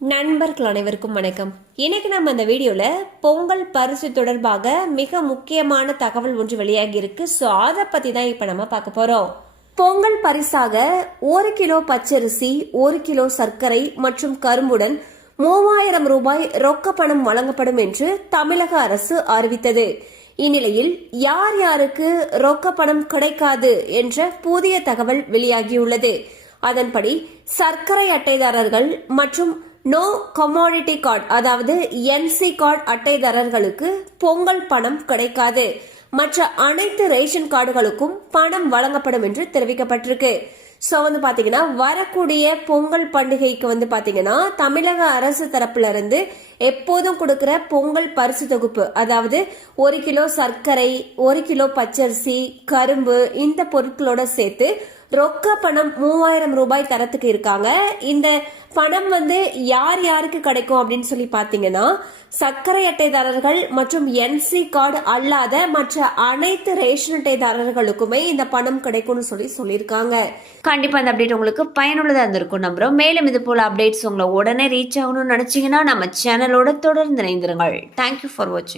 நண்பர்கள் அனைவருக்கும் வணக்கம். இன்னைக்கு நம்ம இந்த வீடியோல பொங்கல் பரிசு தொடர்பாக மிக முக்கியமான தகவல் ஒன்று வெளியாகி இருக்கு. ஸோ அதை பத்தி தான் இப்ப நம்ம பார்க்க போறோம். பொங்கல் பரிசாக 1 கிலோ பச்சரிசி, 1 கிலோ சர்க்கரை மற்றும் கரும்புடன் 3000 ரூபாய் ரொக்க பணம் வழங்கப்படும் என்று தமிழக அரசு அறிவித்தது. இந்நிலையில் யார் யாருக்கு ரொக்க பணம் கிடைக்காது என்ற புதிய தகவல் வெளியாகியுள்ளது. அதன்படி சர்க்கரை அட்டைதாரர்கள் மற்றும் நோ கமாடிட்டி கார்டு அதாவது என்சி கார்டு அட்டைதாரர்களுக்கு பொங்கல் பணம் கிடைக்காது. மற்ற அனைத்து ரேஷன் கார்டுகளுக்கும் பணம் வழங்கப்படும் என்று தெரிவிக்கப்பட்டிருக்கு. ஸோ பாத்தீங்கன்னா வரக்கூடிய பொங்கல் பண்டிகைக்கு பாத்தீங்கன்னா தமிழக அரசு தரப்புல இருந்து எப்போதும் கொடுக்கிற பொங்கல் பரிசு தொகுப்பு, அதாவது 1 கிலோ சர்க்கரை, 1 கிலோ பச்சரிசி, கரும்பு இந்த பொருட்களோட சேர்த்து ரொக்க பணம் 3000 ரூபாய் தரத்துக்கு இருக்காங்க. இந்த பணம் யார் யாருக்கு கிடைக்கும் அப்படின்னு சொல்லி பாத்தீங்கன்னா சர்க்கரை அட்டைதாரர்கள் மற்றும் என்சி கார்டு அல்லாத மற்ற அனைத்து ரேஷன் அட்டைதாரர்களுக்குமே இந்த பணம் கிடைக்கும்னு சொல்லியிருக்காங்க. கண்டிப்பா இந்த அப்டேட் உங்களுக்கு பயனுள்ளதா இருந்திருக்கும் நம்புறோம். மேலும் இது போல அப்டேட்ஸ் உங்களை உடனே ரீச் ஆகணும்னு நினைச்சீங்கன்னா நம்ம சேனலோட தொடர்ந்து இணைந்திருங்கள். தேங்க்யூ ஃபார் வாட்சிங்.